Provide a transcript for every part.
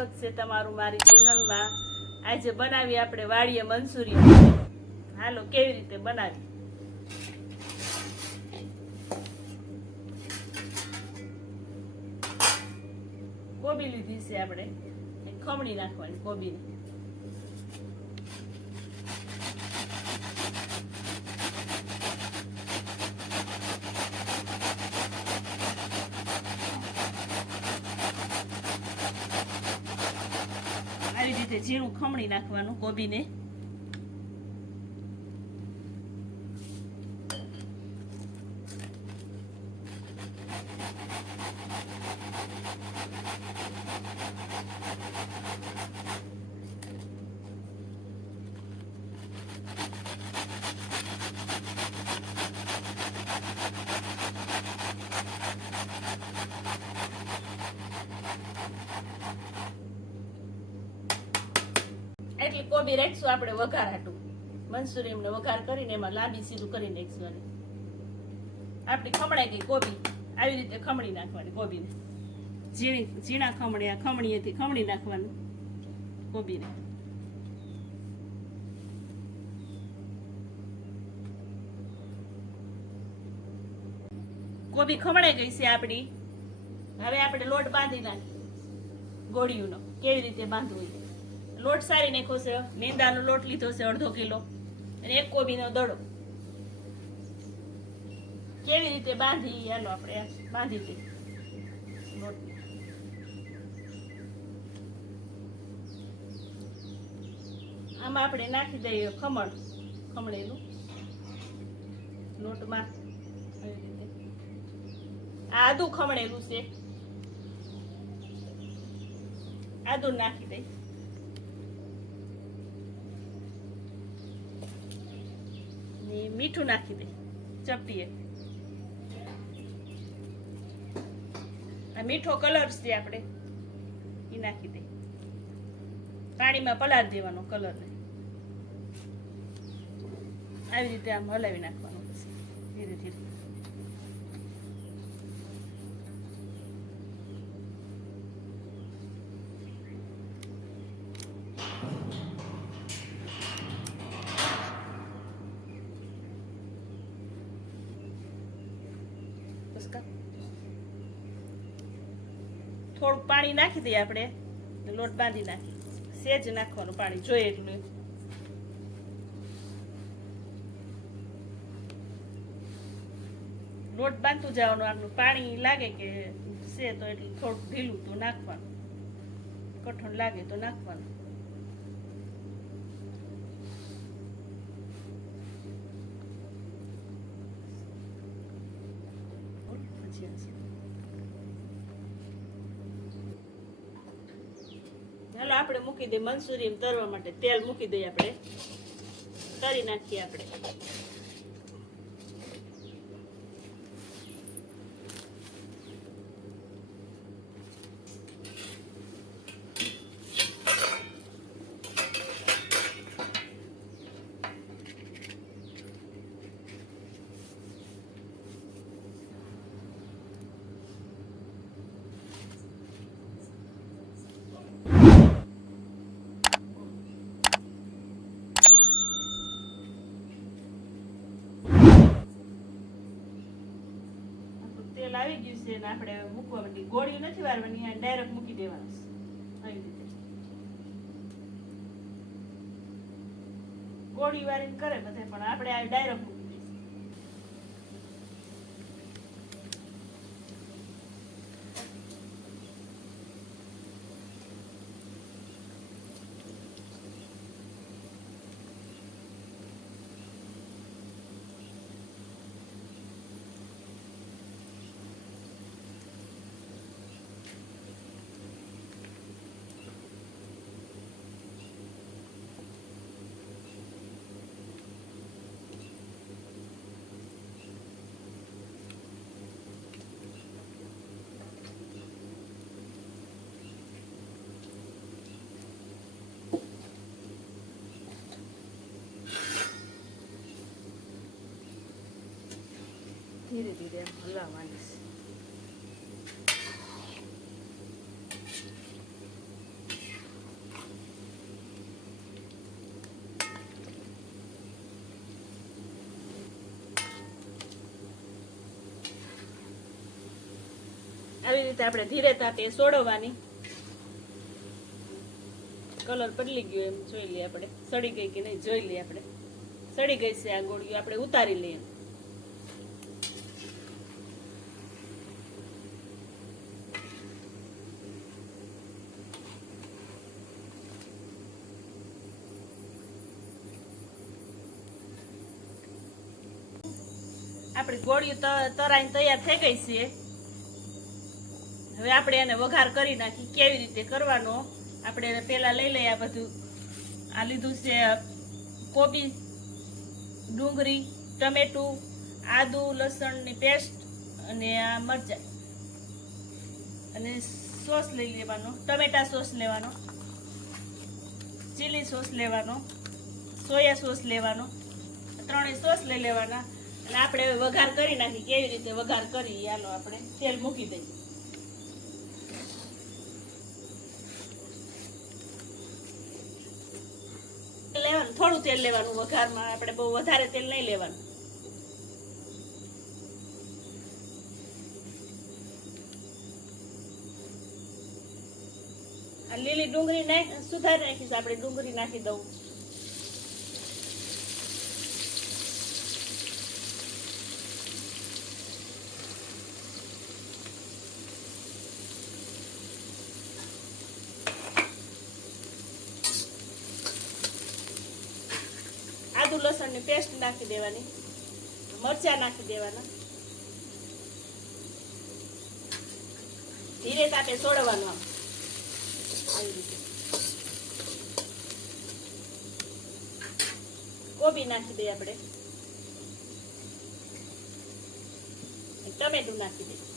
સ્વાગત છે તમારું મારી ચેનલમાં. આજે બનાવી આપણે વાડીએ મંસૂરી. હાલો, કેવી રીતે બનાવી? કોબી લીધી છે આપણે. ખમણી નાખવાની કોબીને. આવી જીરું ખમણી નાખવાનું કોબીને. એટલી કોબી રાખશું આપણે વઘાર હાટું મંચુરિયન ને વઘાર કરીને એમાં લાંબી સીધું કરી નાખશું આપણી ખમણાઈ ગઈ કોબી. આવી રીતે ખમણી નાખવાની કોબીને. ઝીણી, ઝીણા ખમણી ખમણીએથી ખમણી નાખવાનું કોબીને. કોબી ખમણાઈ ગઈ છે આપણી. હવે આપણે લોટ બાંધી નાખી ગોળીઓનો. કેવી રીતે બાંધવું લોટ સારી નાખ્યો છે. મેંદાનો લોટ લીધો છે અડધો કિલો. અને એક કોબીનો દડો. કેવી રીતે બાંધી હાલો આપણે બાંધી દઈએ આમાં આપણે નાખી દઈએ ખમણ, ખમણેલું. લોટમાં. આવી આદુ ખમણેલું છે. આદુ નાખી દઈ મીઠું નાખી દે ચપટીએ મીઠો કલર છે આપણે એ નાખી દે પાણીમાં પલાળી દેવાનો કલરને આવી રીતે આમ હલાવી નાખવાનું ધીરે ધીરે। કા. થોડુંક પાણી નાખી દઈએ આપણે. લોટ બાંધી નાખી સેજ નાખવાનું પાણી, જોઈએ એટલું લોટ બાંધતું જવાનું, આટલું પાણી લાગે કે છે તો એટલું થોડુંક ઢીલું તો નાખવાનું. કઠણ લાગે તો નાખવાનું. ચાલો આપણે મૂકી દઈએ મંચુરિયન તરવા માટે. તેલ મૂકી દઈએ આપણે. તરી નાખીએ આપણું તેલ ગયું આપણે મૂકવા માટે ગોળીઓ નથી વારવાની આ ડાયરેક્ટ મૂકી દેવાનું. ગોળી વારીને કરે બધે પણ આપણે આ ડાયરેક્ટ ધીરે ધીરે હલાવવાની છે. આવી રીતે આપણે ધીરે તાપે સોડવાની. કલર પડલી ગયો એમ જોઈ લઈએ આપણે. સડી ગઈ કે નહીં જોઈ લઈએ આપણે. સડી ગઈ છે આ ગોળીઓ, આપણે ઉતારી લઈએ. આપણી ગોળીઓ તરાઈને તૈયાર થઈ ગઈ છે. હવે આપણે એને વઘાર કરી નાખી. કેવી રીતે કરવાનો? આપણે એને પેલા લઈ લઈએ આ બધું. આ લીધું છે કોબી, ડુંગળી, ટમેટું, આદુ, લસણની પેસ્ટ અને આ મરચાં. અને સોસ લઈ લેવાનો. ટમેટા સોસ લેવાનો. ચીલી સોસ લેવાનો. સોયા સોસ લેવાનો. ત્રણેય સોસ લઈ લેવાના. આપણે વઘાર કરી નાખી. કેવી રીતે વઘાર કરી હાલો આપણે તેલ મૂકી દઈએ. લેવાનું, થોડું તેલ લેવાનું વઘારમાં. આપણે બહુ વધારે તેલ નહીં લેવાનું. લીલી ડુંગળી નાખ, સુધારી નાખીશ. આપણે ડુંગળી નાખી દઉં. આદુ, લસણની પેસ્ટ નાખી દેવાની. મરચા નાખી દેવાના. ધીરે તાપે સોડવાનું આમ. આવી રીતે. કોબી નાખી દઈએ આપણે. ટમેટું નાખી દઈએ.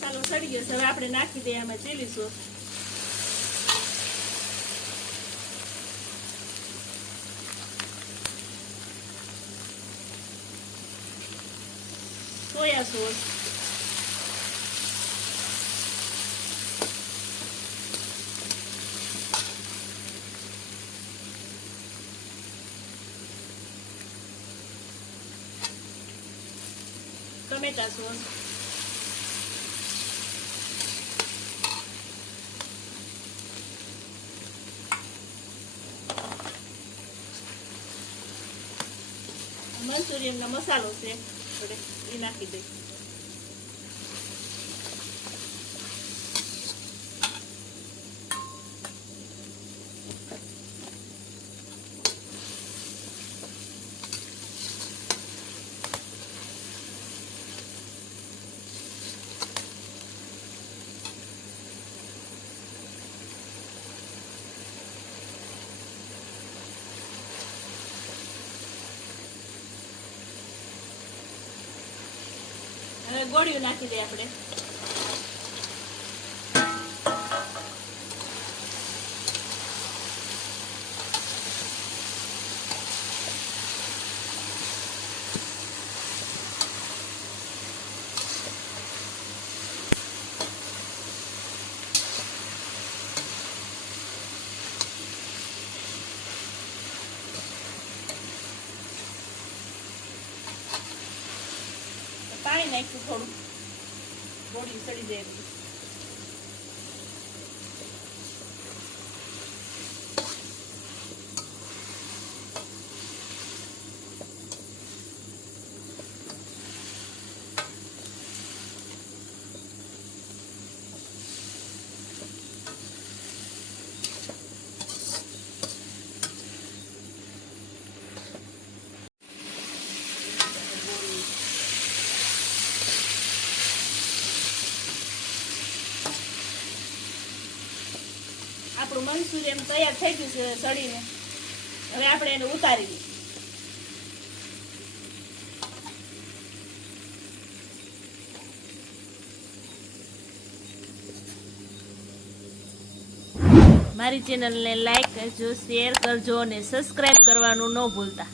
મસાલો સડી ગયો છે હવે આપણે નાખી દઈએ આમાં ચીલી સોસ સોયા સોસ ટમેટા સોસ મંચુરિયનનો મસાલો છે. એ નાખી દઈ ગોળીઓ નાખી દઈએ આપણે. નાખ્યું થોડું ગોળી સડી જાય આપણું મંચુરિયન તૈયાર થઈ ગયું છે સળીને હવે આપણે એને ઉતારી દઈએ મારી ચેનલને લાઈક કરજો શેર કરજો અને સબસ્ક્રાઈબ કરવાનું ન ભૂલતા.